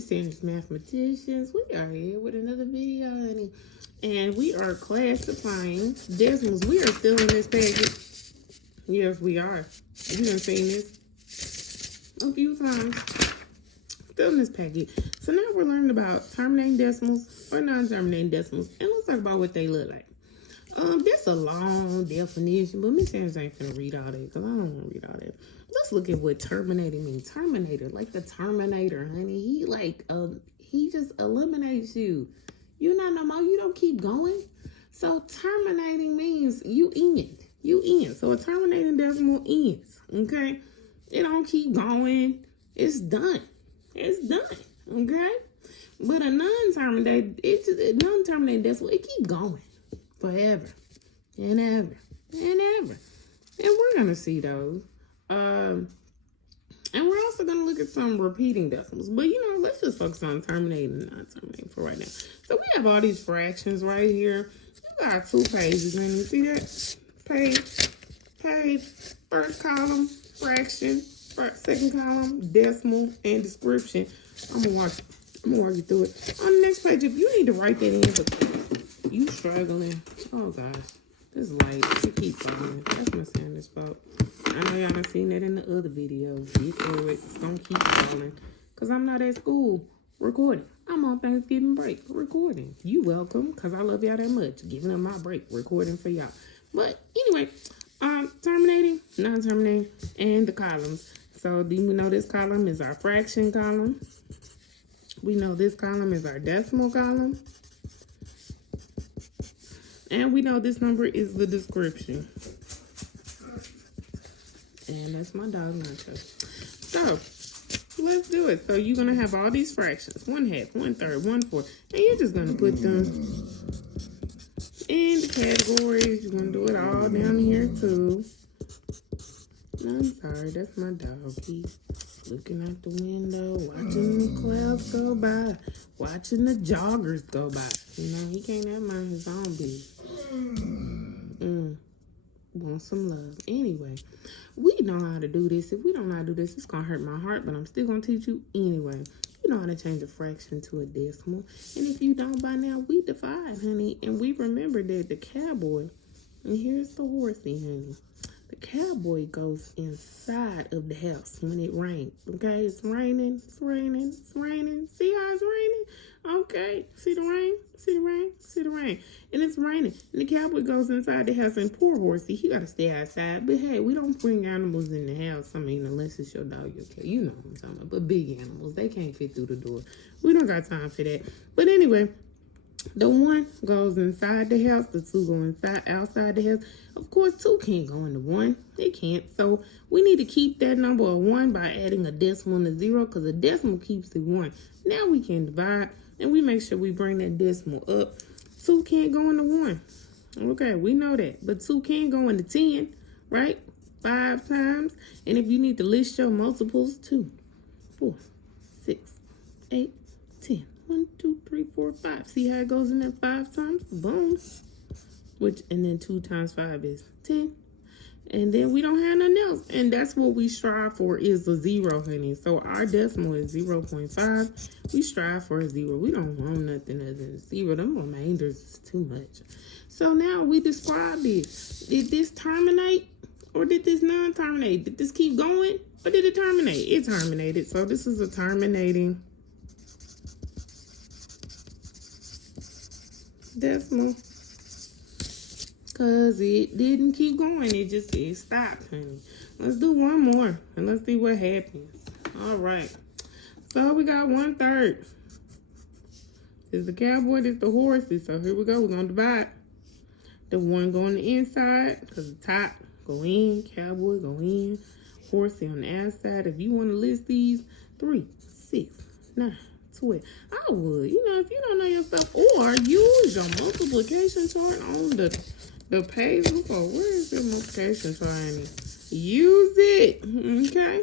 Miss Sanders Mathematicians. We are here with another video, honey. And we are classifying decimals. We are still in this packet. Yes, we are. You done seen this a few times. Still in this packet. So now we're learning about terminating decimals or non-terminating decimals. And let's talk about what they look like. That's a long definition, but Miss Sanders ain't finna read all that because I don't want to read all that. Let's look at what terminating means. Terminator, like the Terminator, honey. He just eliminates you. You not no more. You don't keep going. So terminating means you end. You end. So a terminating decimal ends. Okay? It don't keep going. It's done. It's done. Okay? But a non-terminating decimal, it keep going. Forever and ever and ever. And we're going to see those. And we're also going to look at some repeating decimals. But, let's just focus on terminating and non-terminating for right now. So we have all these fractions right here. You got 2 pages. And you see that? Page, first column, fraction, second column, decimal, and description. I'm going to walk you through it. On the next page, if you need to write that in, but you struggling. Oh, gosh. This light, it keeps falling. That's Miss Sanders' fault. I know y'all done seen that in the other videos. Get through it. It's going to keep falling. Because I'm not at school recording. I'm on Thanksgiving break recording. You welcome, because I love y'all that much. Giving up my break recording for y'all. But anyway, terminating, non-terminating, and the columns. So do we know this column is our fraction column? We know this column is our decimal column. And we know this number is the description. And that's my dog, Nacho. So, let's do it. So, you're going to have all these fractions. 1/2, 1/3, 1/4. And you're just going to put them in the categories. You're going to do it all down here, too. I'm sorry, that's my dog. He's looking out the window, watching the clouds go by, watching the joggers go by. He can't have mind his own business. Want some love. Anyway, we know how to do this. If we don't know how to do this, it's going to hurt my heart, but I'm still going to teach you anyway. You know how to change a fraction to a decimal. And if you don't by now, we divide, honey. And we remember that the cowboy, and here's the horsey, honey. The cowboy goes inside of the house when it rains. Okay, it's raining, it's raining, it's raining. See how it's raining? Okay, see the rain? See the rain? See the rain? And it's raining. And the cowboy goes inside the house, and poor horsey, he gotta stay outside. But hey, we don't bring animals in the house. I mean, unless it's your dog, your cat. You know what I'm talking about. But big animals, they can't fit through the door. We don't got time for that. But anyway, the 1 goes inside the house. The 2 go outside the house. Of course, 2 can't go into 1. It can't. So we need to keep that number of 1 by adding a decimal and a 0, because a decimal keeps it 1. Now we can divide, and we make sure we bring that decimal up. 2 can't go into 1. Okay, we know that. But 2 can go into 10, right? 5 times. And if you need to list your multiples, 2, 4, 6, 8, 10. 1, 2, 3, 4, 5. See how it goes in there 5 times? Boom. And then 2 times 5 is 10. And then we don't have nothing else. And that's what we strive for, is a 0, honey. So our decimal is 0.5. We strive for a 0. We don't want nothing other than 0. Them remainders is too much. So now we describe this. Did this terminate or did this non-terminate? Did this keep going or did it terminate? It terminated. So this is a terminating decimal, because it didn't keep going. It stopped, honey. Let's do one more and let's see what happens. All right. So we got 1/3. This is the cowboy, this is the horsey. So here we go. We're going to divide. The 1 go on the inside, because the top go in, cowboy go in, horsey on the outside. If you want to list these, 3, 6, 9, 12. I would, if you don't know your stuff, or use your multiplication chart on the page before. Where is your multiplication chart, honey? Use it. Okay?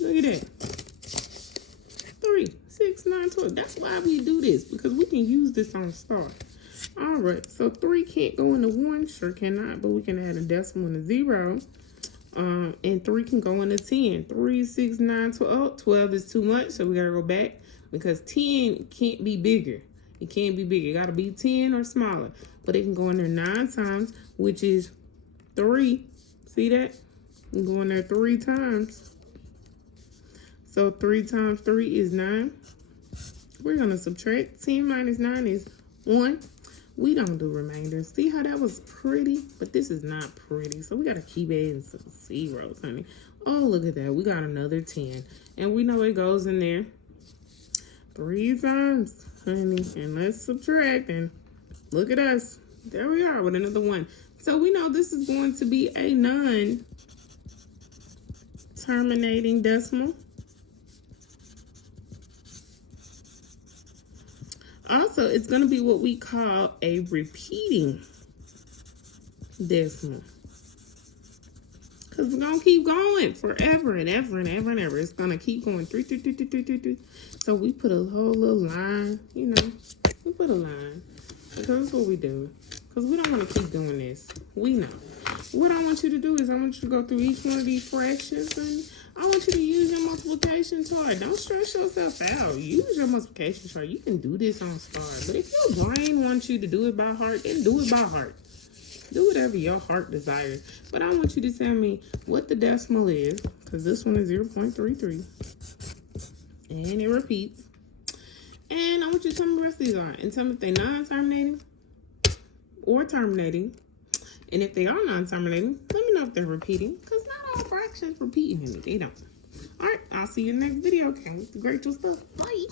Look at that. 3, 6, 9, 12. That's why we do this, because we can use this on start. All right, so 3 can't go into 1. Sure cannot, but we can add a decimal and a 0. And 3 can go into 10. 3, 6, 9, 12. 12 is too much, so we gotta go back because 10 can't be bigger. It can't be bigger. It gotta be 10 or smaller. But it can go in there 9 times, which is 3. See that? It can go in there 3 times. So 3 times 3 is 9. We're gonna subtract. 10 minus 9 is 1. We don't do remainders. See how that was pretty? But this is not pretty. So we got to keep adding some zeros, honey. Oh, look at that. We got another 10. And we know it goes in there 3 times, honey. And let's subtract. And look at us. There we are with another 1. So we know this is going to be a non-terminating decimal. Also, it's going to be what we call a repeating decimal. Because it's going to keep going forever and ever and ever and ever. It's going to keep going 3, 3, 3, 3, 3, 3, 3. So we put a whole little line, you know. We put a line. Because that's what we do. Because we don't want to keep doing this. We know. What I want you to do is I want you to go through each one of these fractions and I want you to use your multiplication chart. Don't stress yourself out. Use your multiplication chart. You can do this on STAR. But if your brain wants you to do it by heart, then do it by heart. Do whatever your heart desires. But I want you to tell me what the decimal is, because this one is 0.33. And it repeats. And I want you to tell me what the rest of these are. And tell me if they're non-terminating or terminating. And if they are non-terminating, let me know if they're repeating. Because not all fractions repeat, honey. They don't. All right, I'll see you in the next video. Can't wait to grade your stuff. Bye.